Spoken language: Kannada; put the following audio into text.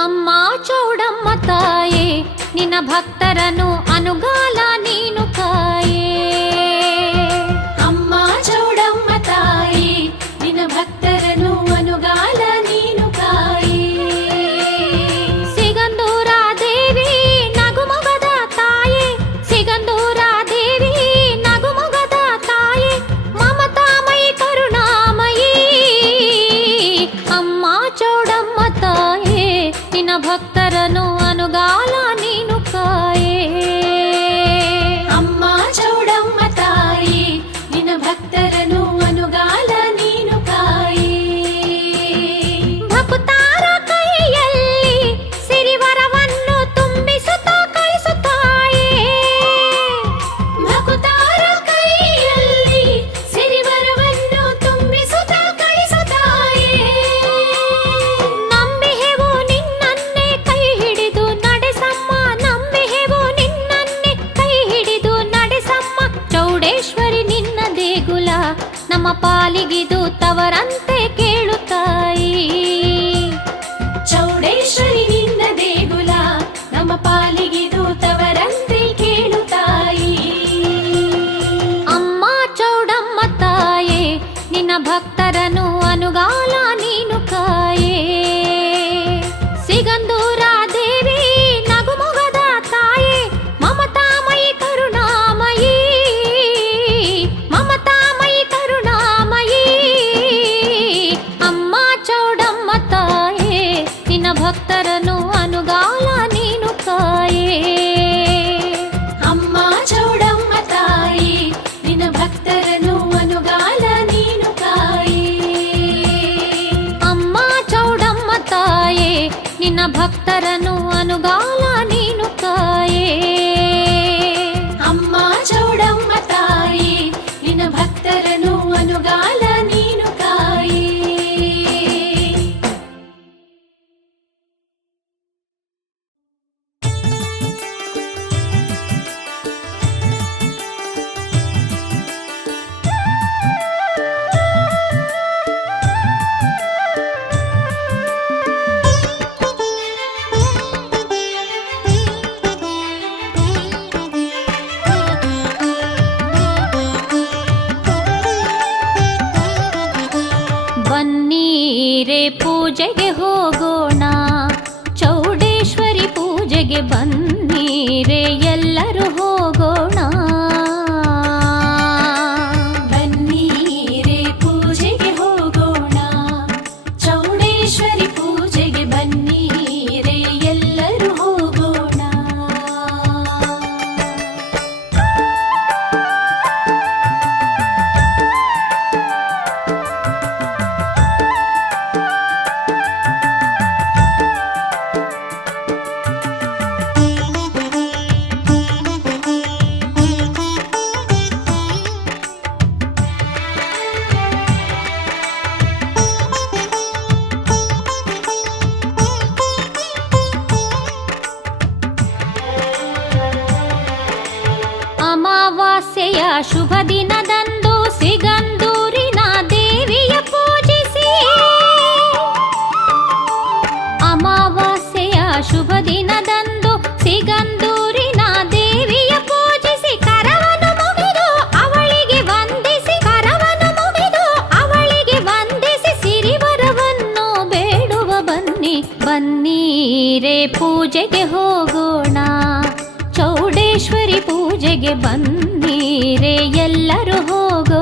ಅಮ್ಮ ಚೌಡಮ್ಮ ತಾಯೇ, ನಿನ್ನ ಭಕ್ತರನ್ನು ಅನುಗಾಲ ನೀನು ಕಾಯೇ. ಅಮ್ಮ ಚೌಡಮ್ಮ ತಾಯಿ, ನಿನ್ನ ಭಕ್ತರನ್ನು ಅನುಗಾಲ ನೀನು ಕಾಯೇ. ಸಿಗಂದೂರ ದೇವಿ ನಗುಮೊಗದ ತಾಯೇ, ಸಿಗಂದೂರ ದೇವಿ ನಗುಮೊಗದ ತಾಯೇ, ಮಮತಾಮಯಿ ಕರುಣಾಮಯಿ. ಅಮ್ಮ ಚೌಡಮ್ಮ ತಾಯೇ, ನಿನ್ನ ಭಕ್ತರನ್ನು ಅನುಗಾಲ ನೀನು ಕಾಯೇ. ಅಮ್ಮ ಚೌಡಮ್ಮ ತಾಯಿ, ನಿನ್ನ ಭಕ್ತರನ್ನು ಅನುಗಾಲ ನೀನು ಕಾಯೇ. ಭಕ್ತಾರ ಕೈಯಲ್ಲಿ ಸಿರಿವರವನ್ನು ತುಂಬಿಸುತ್ತಾ ಕಳಿಸುತ್ತಾಯೇ. ಭಕ್ತಾರ ಕೈಯಲ್ಲಿ ಸಿರಿವರವನ್ನು ತುಂಬಿಸುತ್ತಾ ಕಳಿಸುತ್ತಾಯೇ. ನಂಬಿಹೆವು ನಿನ್ನನ್ನೇ ಕೈ ಹಿಡಿದು ನಡೆಸಮ್ಮ, ನಂಬಿಹೆವು ನಿನ್ನನ್ನೇ ಕೈ ಹಿಡಿದು ನಡೆಸಮ್ಮ. ಚೌಡೇಶ್ವರಿ ನಿನ್ನ ದೇಗುಲ ನಮ್ಮ ಪಾಲಿಗಿದು ತವರಂತೆ ಕೇಳುತ್ತಾಯಿ. ಚೌಡೇಶ್ವರಿ ನಿನ್ನ ದೇಗುಲ ನಮ್ಮ ಪಾಲಿಗಿದು ತವರಂತೆ ಕೇಳುತ್ತಾಯಿ. ಅಮ್ಮ ಚೌಡಮ್ಮ ತಾಯೇ, ನಿನ್ನ ಭಕ್ತರನ್ನು ಅನುಗಾಲ ನೀನು ಕಾಯೇ. ಸಿಗಂದೂರ ದೇವಿ ನಗುಮೊಗದ ತಾಯೇ, ಮಮತಾಮಯಿ ಕರುಣಾಮಯಿ, ಮಮತಾಮಯಿ ಕರುಣಾಮಯಿ. ಅಮ್ಮ ಚೌಡಮ್ಮ ತಾಯೇ, ನಿನ್ನ ಭಕ್ತರನ್ನು ಅನುಗಾಲ ನೀನು ಕಾಯೇ. ಅಮ್ಮ ಚೌಡಮ್ಮ ತಾಯಿ, ನಿನ್ನ ಭಕ್ತರನ್ನು ಅನುಗಾಲ ನೀನು ಕಾಯೇ. ಅಮ್ಮ ಚೌಡಮ್ಮ ತಾಯೇ, ನಿನ್ನ ಭಕ್ತರನ್ನು ಅನುಗಾಲ ನೀನು ಕಾಯೇ. ಅಮ್ಮ ಚೌಡಮ್ಮ ತಾಯಿ, ನಿನ್ನ ಭಕ್ತರನ್ನು ಅನುಗಾಲ ನೀನು ಕಾಯೇ. ಬನ್ನೀರೆ ಪೂಜೆಗೆ ಹೋಗೋಣ, ಚೌಡೇಶ್ವರಿ ಪೂಜೆಗೆ ಬನ್ನೀರೆ ಎಲ್ಲರೂ ಹೋಗೋಣ. ಬನ್ನೀರೆ ಪೂಜೆಗೆ ಹೋಗೋಣ, ಚೌಡೇಶ್ವರಿ ಪೂಜೆಗೆ ಬನ್ನೀರೆ ಎಲ್ಲರೂ ಹೋಗೋಣ. ಅಮಾವಾಸ್ಯೆಯ ಶುಭ ದಿನದಂದು ಸಿಗಂದೂರಿನ ದೇವಿಯ ಪೂಜಿಸಿ, ಅಮಾವಾಸ್ಯೆಯ ಶುಭ ದಿನದಂದು ಸಿಗಂದೂರಿನ ದೇವಿಯ ಪೂಜಿಸಿ, ಕರವನ್ನು ಮುಗಿದು ಅವಳಿಗೆ ವಂದಿಸಿ, ಕರವನ್ನು ಮುಗಿದು ಅವಳಿಗೆ ವಂದಿಸಿ, ಸಿರಿವರವನ್ನು ಬೇಡುವ ಬನ್ನಿ. ಬನ್ನೀರೆ ಪೂಜೆಗೆ ಹೋಗೋಣ, ಚೌಡೇಶ್ವರಿ ಪೂಜೆಗೆ ಬನ್ನೀರೆ ಎಲ್ಲರೂ ಹೋಗೋಣ.